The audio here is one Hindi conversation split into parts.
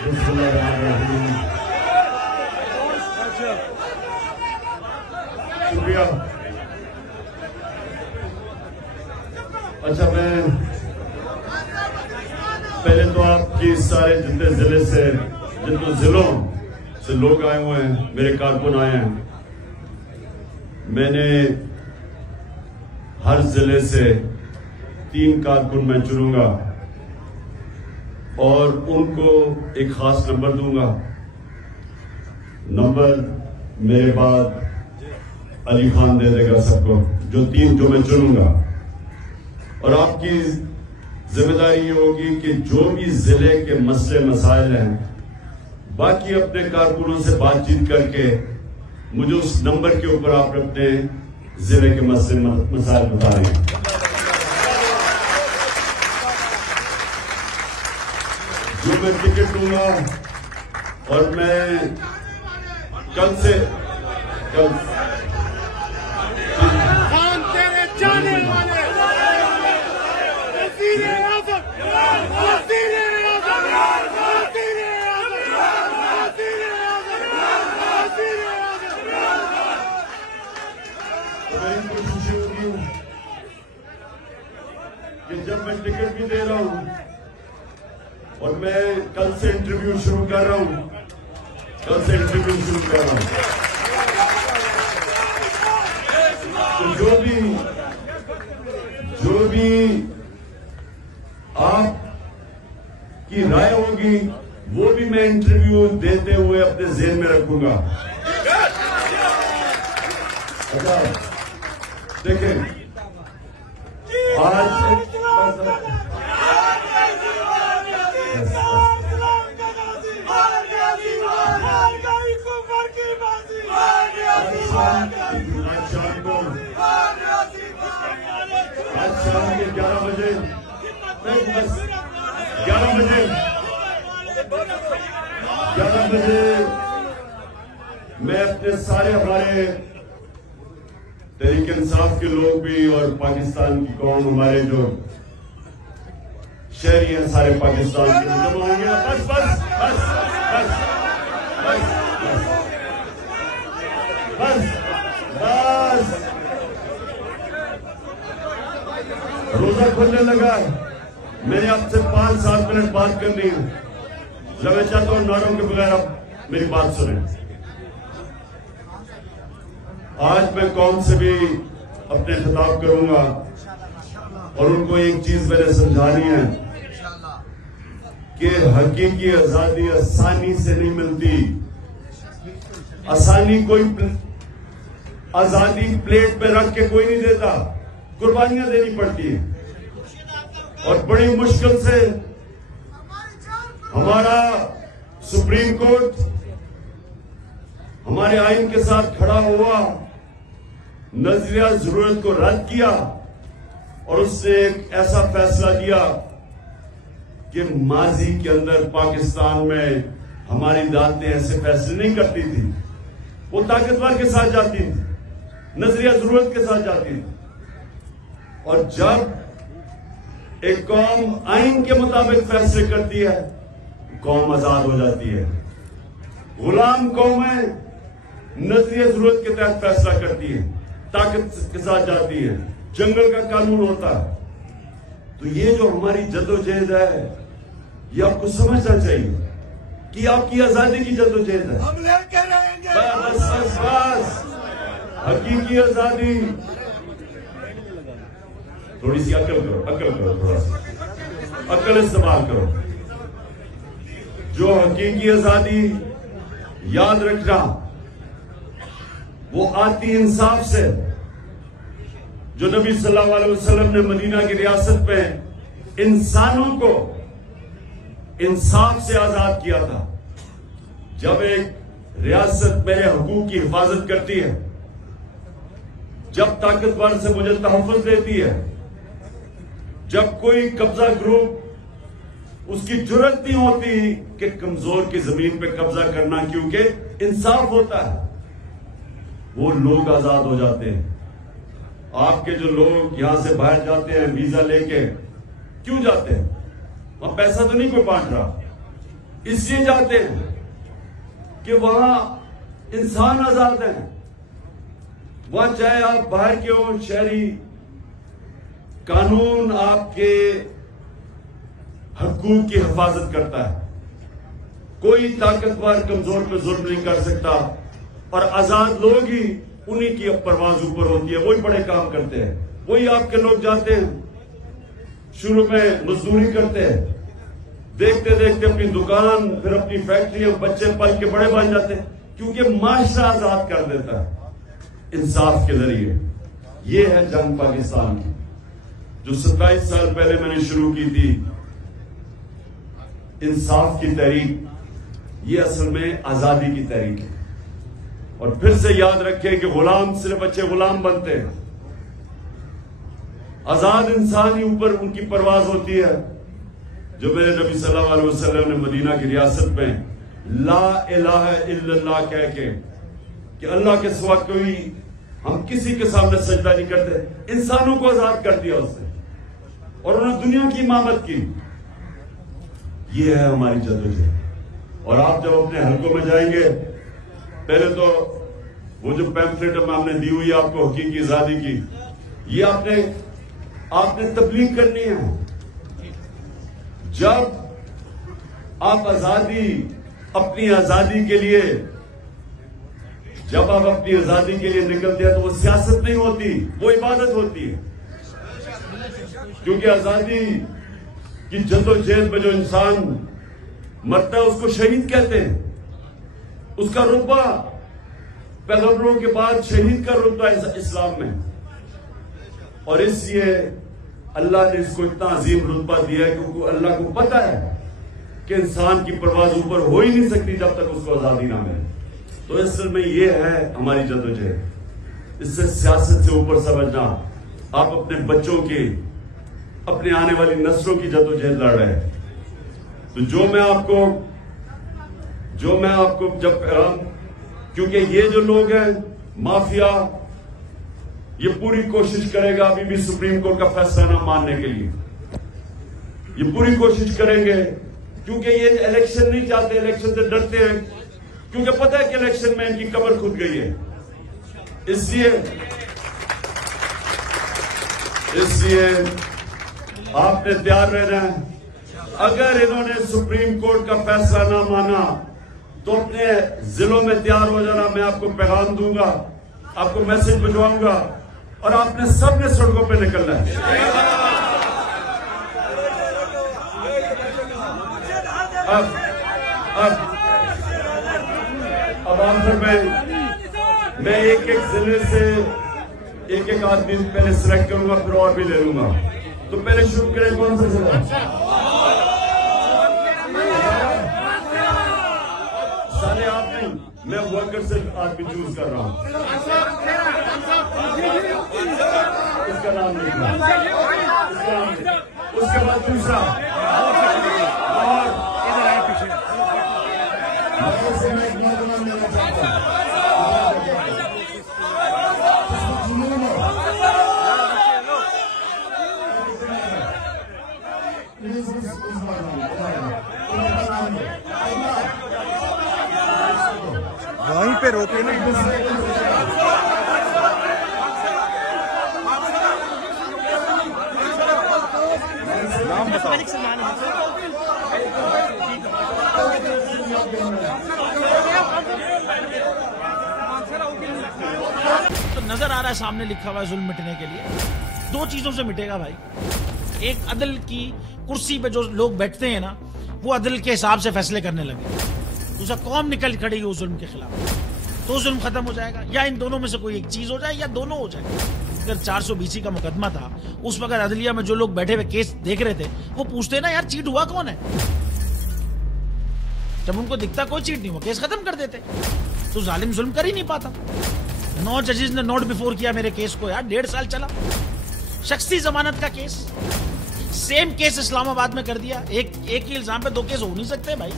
शुक्रिया। अच्छा, मैं पहले तो आपकी सारे जितने जिले से जितने जिलों से लोग आए हुए हैं, मेरे कारकुन आए हैं, मैंने हर जिले से 3 कारकुन मैं चुनूंगा और उनको एक खास नंबर दूंगा। नंबर मेरे बाद अली खान दे देगा सबको, जो 3 जो मैं चुनूंगा। और आपकी जिम्मेदारी ये होगी कि जो भी जिले के मसले मसाइल हैं, बाकी अपने कारकुनों से बातचीत करके मुझे उस नंबर के ऊपर आप अपने जिले के मसले मसाइल बता रहे हैं। जो मैं टिकट दूंगा और मैं कल से जाने वाले कोशिश होगी कि जब मैं टिकट भी दे रहा हूं और मैं कल से इंटरव्यू शुरू कर रहा हूं, तो जो भी आपकी राय होगी वो भी मैं इंटरव्यू देते हुए अपने ज़हन में रखूंगा। अच्छा, देखें, आज शाम के 11 बजे मैं अपने सारे हमारे तहरीक इंसाफ के लोग भी और पाकिस्तान की कौम, हमारे जो शहरी हैं सारे पाकिस्तान के जमा होंगे। बस बस बस बस बस बस बस रोजा खुलने लगा है। मैंने आपसे 5-7 मिनट बात करनी है। मैं चाहता हूं नारों के बगैर आप मेरी बात सुने। आज मैं कौम से भी अपने खिताब करूंगा और उनको एक चीज मैंने समझानी है कि हकीकी आजादी आसानी से नहीं मिलती। आजादी प्लेट पे रख के कोई नहीं देता, कुर्बानियां देनी पड़ती है। और बड़ी मुश्किल से हमारा सुप्रीम कोर्ट हमारे आइन के साथ खड़ा हुआ, नजरिया जरूरत को रद्द किया और उससे एक ऐसा फैसला दिया कि माजी के अंदर पाकिस्तान में हमारी अदालतें ऐसे फैसले नहीं करती थी। वो ताकतवर के साथ जाती थी, नजरिया जरूरत के साथ जाती थी। और जब एक कौम आइन के मुताबिक फैसले करती है, कौम आजाद हो जाती है। गुलाम कौमें नजरिया जरूरत के तहत फैसला करती है, ताकत के साथ जाती है, जंगल का कानून होता है। तो ये जो हमारी जद्दोजहद है, ये आपको समझना चाहिए कि आपकी आजादी की जद्दोजहद है। हम लेके रहेंगे। बस बस बस, हकीकी आजादी। थोड़ी सी अकल करो, थोड़ा सा अकल इस्तेमाल करो। जो हकीकी आजादी, याद रखना, वो आती इंसाफ से। जो नबी सल्लल्लाहु अलैहि वसल्लम ने मदीना की रियासत में इंसानों को इंसाफ से आजाद किया था। जब एक रियासत मेरे हुकूक की हिफाजत करती है, जब ताकतवर से मुझे तहफ़्फ़ुज़ देती है, जब कोई कब्जा ग्रुप उसकी जुर्रत नहीं होती कि कमजोर की जमीन पे कब्जा करना, क्योंकि इंसाफ होता है, वो लोग आजाद हो जाते हैं। आपके जो लोग यहां से बाहर जाते हैं वीजा लेके, क्यों जाते हैं? वहां पैसा तो नहीं कोई बांट रहा, इसलिए जाते हैं कि वहां इंसान आजाद हैं। वहां चाहे आप बाहर के हो, शहरी, कानून आपके हकूक की हिफाजत करता है। कोई ताकतवर कमजोर पे जुल्म नहीं कर सकता और आजाद लोग ही उन्हीं की परवाज ऊपर होती है। वही बड़े काम करते हैं। वही आपके लोग जाते हैं, शुरू में मजदूरी करते हैं, देखते देखते अपनी दुकान, फिर अपनी फैक्ट्रियां, बच्चे पल के बड़े बन जाते हैं, क्योंकि माशरा आजाद कर देता है इंसाफ के जरिए। यह है जंग पाकिस्तान की, जो 27 साल पहले मैंने शुरू की थी। इंसाफ की तहरीक, ये असल में आजादी की तहरीक है। और फिर से याद रखें कि गुलाम सिर्फ अच्छे गुलाम बनते हैं, आजाद इंसान ही ऊपर उनकी परवाज होती है। जो मेरे नबी सल्लल्लाहु अलैहि वसल्लम ने मदीना की रियासत में ला इलाहा इल्लल्लाह कह के कि अल्लाह के सिवा कोई, हम किसी के सामने सजदा नहीं करते, इंसानों को आजाद कर दिया उसने और उन्होंने दुनिया की इमामत की। ये है हमारी जद्दोजहद। और आप जब अपने हलकों में जाएंगे, पहले तो वो जो पैम्फलेट हमने दी हुई है आपको हकीकी आजादी की, ये आपने तबलीग करनी है। जब आप अपनी आजादी के लिए, जब आप अपनी आजादी के लिए निकलते हैं तो वो सियासत नहीं होती, वो इबादत होती है। क्योंकि आजादी की जद्दोजहद में जो इंसान मरता है उसको शहीद कहते हैं। उसका रुतबा पैगंबरों के बाद शहीद का रुतबा है इस्लाम में। और इसलिए अल्लाह ने इसको इतना अजीम रुतबा दिया है क्योंकि अल्लाह को पता है कि इंसान की परवाज ऊपर हो ही नहीं सकती जब तक उसको आजादी ना मिले। तो असल में ये है हमारी जद्दोजहद। इससे सियासत से ऊपर समझना, आप अपने बच्चों की, अपने आने वाली नस्लों की जद्दोजहद लड़ रहे हैं। तो जो मैं आपको जब पैगाम, क्योंकि ये जो लोग हैं माफिया, ये पूरी कोशिश करेगा अभी भी सुप्रीम कोर्ट का फैसला न मानने के लिए। ये पूरी कोशिश करेंगे क्योंकि ये इलेक्शन नहीं चाहते, इलेक्शन से डरते हैं, क्योंकि पता है कि इलेक्शन में इनकी कमर खुद गई है। इसलिए आपने तैयार रहना है। अगर इन्होंने सुप्रीम कोर्ट का फैसला ना माना तो अपने जिलों में तैयार हो जाना। मैं आपको पैगाम दूंगा, आपको मैसेज भिजवाऊंगा और आपने सबने सड़कों पे निकलना है। अब आखिर में मैं एक जिले से एक आदमी पहले सिलेक्ट करूंगा, फिर और भी ले लूंगा। तो पहले शुरू करें कौन सा जिला? सारे आप नहीं, मैं वर्कर से आदमी चूज कर रहा हूं। उसका नाम नहीं, उसके बाद दूसरा वहीं पे रोके ना। नाम बताओ। तो नजर आ रहा है सामने लिखा हुआ है जुल्म मिटने के लिए। दो चीजों से मिटेगा भाई। एक, अदल की कुर्सी पे जो लोग बैठते हैं ना, वो अदल के हिसाब से फैसले करने लगे। दूसरा, कौम निकल खड़ी उस जुल्म के खिलाफ, तो जुल्म खत्म हो जाएगा। या इन दोनों में से कोई एक चीज हो जाए या दोनों हो जाए। अगर 420 का मुकदमा था, उस वक्त अदलिया में जो लोग बैठे हुए केस देख रहे थे, वो पूछते ना यार चीट हुआ कौन है। जब उनको दिखता कोई चीट नहीं हुआ, केस खत्म कर देते। तो जालिम जुल्म कर ही नहीं पाता। 9 जजेस ने नोट बिफोर किया मेरे केस को यार, 1.5 साल चला। शख्सी जमानत का केस, सेम केस इस्लामाबाद में कर दिया। एक ही इल्जाम पे 2 केस हो नहीं सकते भाई।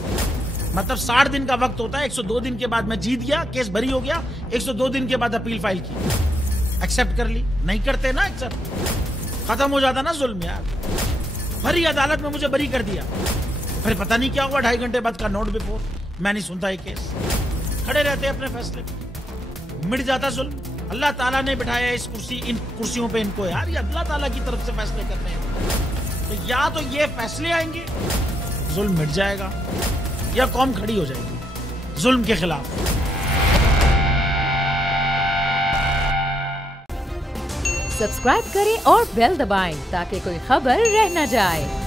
मतलब 60 दिन का वक्त होता है। 102 दिन के बाद मैं जीत गया, केस बरी हो गया। 102 दिन के बाद अपील फाइल की, एक्सेप्ट कर ली। नहीं करते ना एक्सेप्ट, खत्म हो जाता ना जुल्म यार। भरी अदालत में मुझे बरी कर दिया। फिर पता नहीं क्या हुआ 2.5 घंटे बाद का नोट बिफोर, मैं नहीं सुनता ये केस। खड़े रहते अपने फैसले पे, मिट जाता जुल्म। अल्लाह ताला ने बिठाया इस कुर्सी, इन कुर्सियों पे इनको यार, ये अल्लाह ताला की तरफ से फैसले करने हैं। तो या तो ये फैसले आएंगे, जुल्म मिट जाएगा, या कौम खड़ी हो जाएगी जुल्म के खिलाफ। सब्सक्राइब करें और बेल दबाएं ताकि कोई खबर रह न जाए।